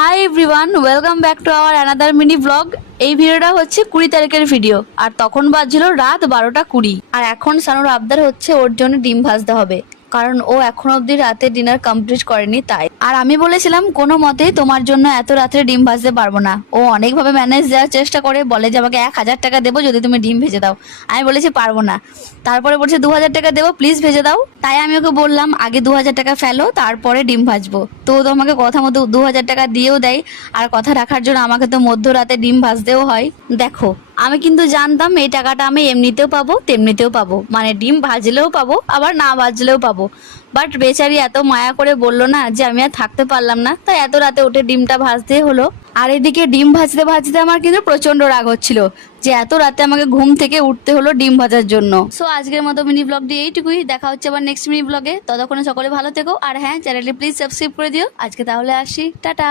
Hi everyone, welcome back to our another mini blog. এই ভিডিওটা হচ্ছে 20 তারিখের ভিডিও, আর তখন বাজছিল রাত 12টা 20। আর এখন সানুর আবদার হচ্ছে ওর জন্য ডিম ভাজতে হবে, কারণ ও এখন অব্দি রাতে ডিনার কমপ্লিট করেনি তাই। আর আমি বলেছিলাম কোনো মতেই তোমার জন্য এত রাত্রে ডিম ভাজতে পারবো না। ও অনেকভাবে ম্যানেজ দেওয়ার চেষ্টা করে, বলে যে আমাকে 1000 টাকা দেবো যদি তুমি ডিম ভেজে দাও। আমি বলেছি পারবো না। তারপরে বলছে 2000 টাকা দেবো, প্লিজ ভেজে দাও। তাই আমি ওকে বললাম আগে 2000 টাকা ফেলো, তারপরে ডিম ভাজবো। তো ও তো আমাকে কথা মতো 2000 টাকা দিয়েও দেয়। আর কথা রাখার জন্য আমাকে তো মধ্যরাতে ডিম ভাজতেও হয়। দেখো, আমি কিন্তু জানতাম এই টাকাটা আমি এমনিতেও পাবো তেমনিতেও পাবো, মানে ডিম ভাজলেও পাবো আবার না ভাজলেও পাবো। বাট বেচারি এত মায়া করে বললো না যে আমি আর থাকতে পারলাম না, তাই এত রাতে উঠে ডিমটা ভাজতে হলো। আর এদিকে ডিম ভাজতে ভাজতে আমার কিন্তু প্রচন্ড রাগ হচ্ছিল যে এত রাতে আমাকে ঘুম থেকে উঠতে হলো ডিম ভাজার জন্য। সো আজকের মতো মিনি ব্লগটি এইটুকুই। দেখা হচ্ছে আবার নেক্সট মিনি ব্লগে। ততক্ষণে সকলে ভালো থেকো, আর হ্যাঁ, চ্যানেলটি প্লিজ সাবস্ক্রাইব করে দিও। আজকে তাহলে আসি, টাটা।